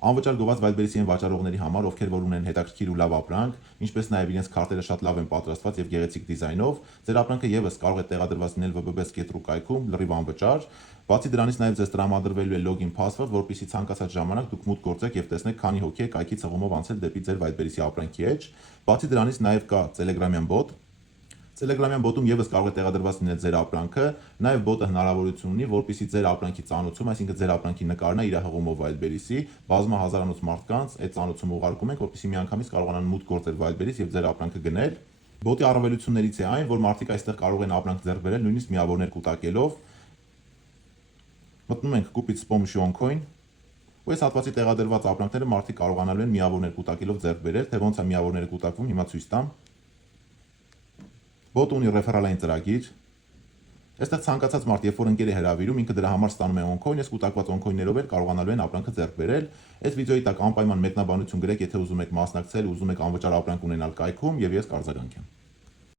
Անվճար գովված Wildberries են վաճառողների համար, ովքեր որ ունեն հետաքրքիր ու լավ ապրանք, ինչպես նաև իրենց քարտերը շատ լավ են պատրաստված եւ գեղեցիկ դիզայնով, ձեր ապրանքը եւս կարող է տեղադրված լինել www.sketru կայքում լրիվ անվճար։ Բացի դրանից նաև ձեզ տրամադրվելու է login password, որպեսզի ցանկացած ժամանակ դուք մուտք գործեք եւ տեսնեք քանի հոգի է կայքի ծղումով անցել դեպի ձեր Wildberries-ի ապրանքի էջ։ Բացի դրանից նաև կա Telegram-յան bot։ Telegram-յան bot-ում եւս կարող է տեղադրված լինել ձեր ապրանքը, նաև bot-ը հնարավորություն ունի, որպեսզի ձեր ապրանքի ծանուցում, այսինքն ձեր ապրանքի նկարն է իր հղումով Wildberries-ի, բազմա հազարանոց մարդկանց այդ ծանուցումը ուղարկում ենք, որպեսզի միանգամից կարողանան մուտք գործել Wildberries եւ ձեր ապրանքը գնել։ Bot-ի առավելություններից է այն, որ մարդիկ այստեղ կարող են ապրանք ձեռք բերել նույնիսկ միավորներ կուտակելով։ Մտնում ենք կուպից с помощью OnCoin, ու այս հատվածի տեղադրված ապրանքները մարդիկ կարողանալու են միավորներ կուտակելով ձեռք բերել, թե ոնց է միավորները կուտակվում, հիմա ցույց տամ։ Bot-ը ունի ռեֆերալային ծրագիր։ Այստեղ ցանկացած մարդ, երբ որ ընկեր է հրավիրում, ինքը դրա համար ստանում է OnCoin, այս կուտակված OnCoin-ներով էլ կարողանալու են ապրանքը ձեռք բերել։ Այս վիդեոյի տակ անպայման մեկնաբանություն գրեք, եթե ուզում եք մասնակցել, ուզում եք անվճար ապրանք ունենալ կայքում, եւ ես կարձագանքեմ։